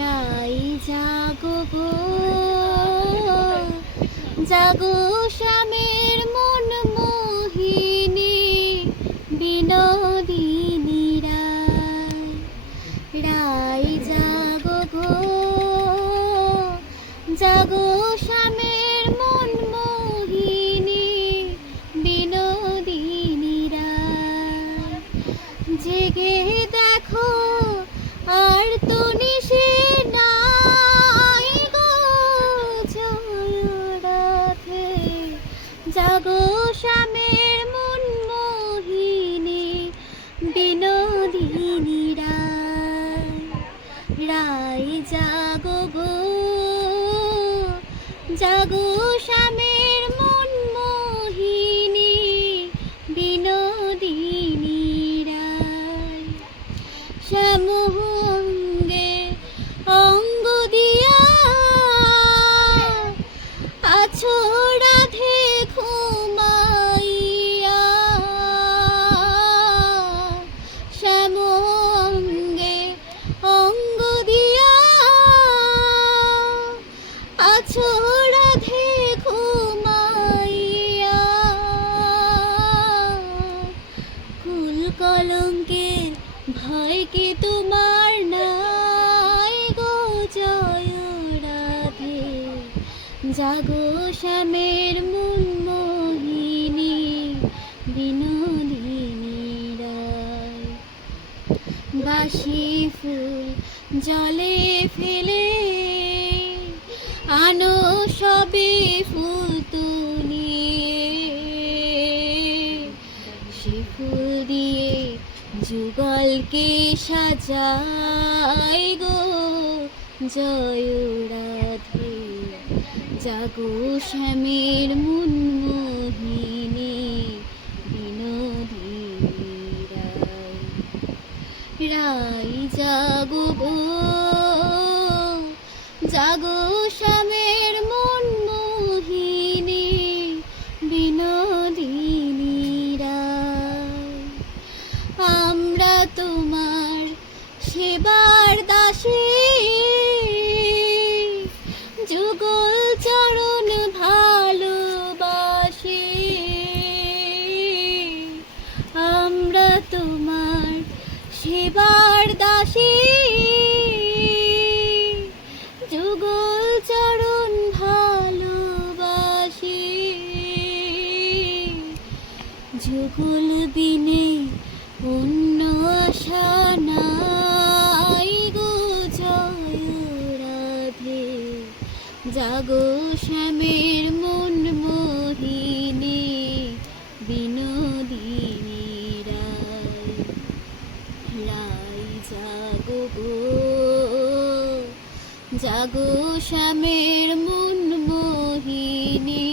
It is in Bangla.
রাই জাগো গো, জাগো শ্যামের মন মোহিনী বিনোদিনী রায়। রাই জাগো গো, জাগো শ্যামের মন মোহিনী বিনোদিনী রায়। জেগে দেখো আর তো নিশে নাই গো, জয় রাধে। জাগো শ্যামের মন মোহিনী বিনোদিনী রায়। রাই জাগো গো, জাগো শ্যামের মন মোহিনী বিনোদিনী রায়। শ্যাম অঙ্গে অঙ্গ দিয়া আছো রাধে ঘুমাইয়া। শ্যাম অঙ্গে অঙ্গ দিয়া আছো রাধে ঘুমাইয়া। কুল কলঙ্কের ভয় কি তোমার নাই গো, জয় রাধে। জাগো শ্যামের মন মোহিনী বিনোদিনী রায়। বাসি ফুল জলে ফেলে আনো সবে ফুল তুলিয়ে। সে ফুল দিয়ে যুগলকে সাজাই গো, জয় রাধে। জাগো শ্যামের মন মোহিনী বিনোদিনী রায়। রাই জাগো গো, জাগো শ্যামের মন মোহিনী বিনোদিনী রায়। আমরা তোমার সেবার দাসী, যুগল চরণ ভালোবাসি। আমরা তোমার সেবার দাসী, যুগল চরণ ভালোবাসি। যুগল বিনে অন্য আশা নাই গো, জয় রাধে। জাগো শ্যামের মন মোহিনী বিনোদিনী রায়। রাই জাগো গো, জাগো শ্যামের মন মোহিনী